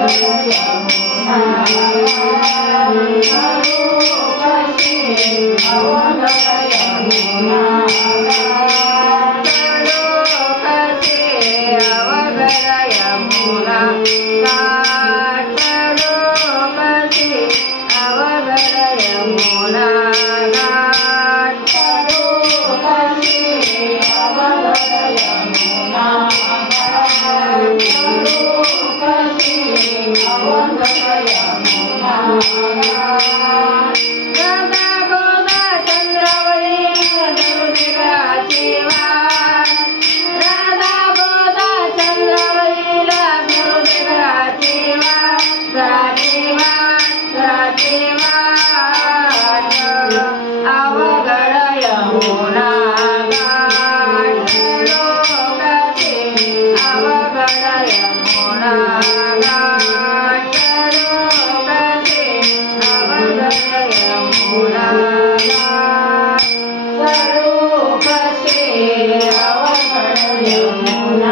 Thank you.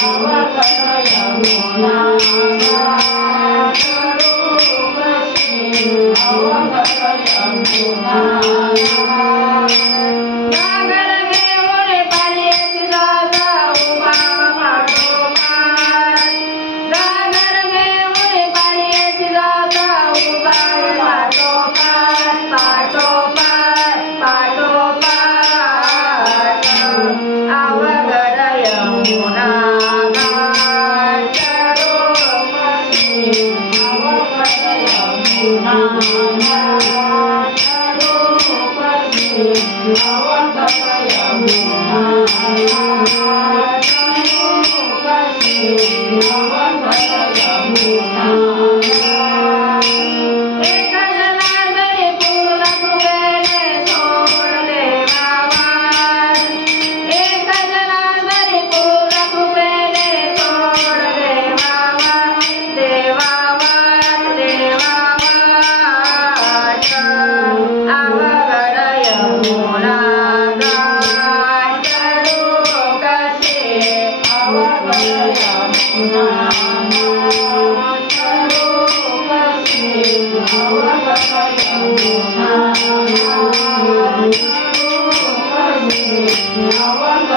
Thank you. Now I'm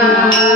Thank you.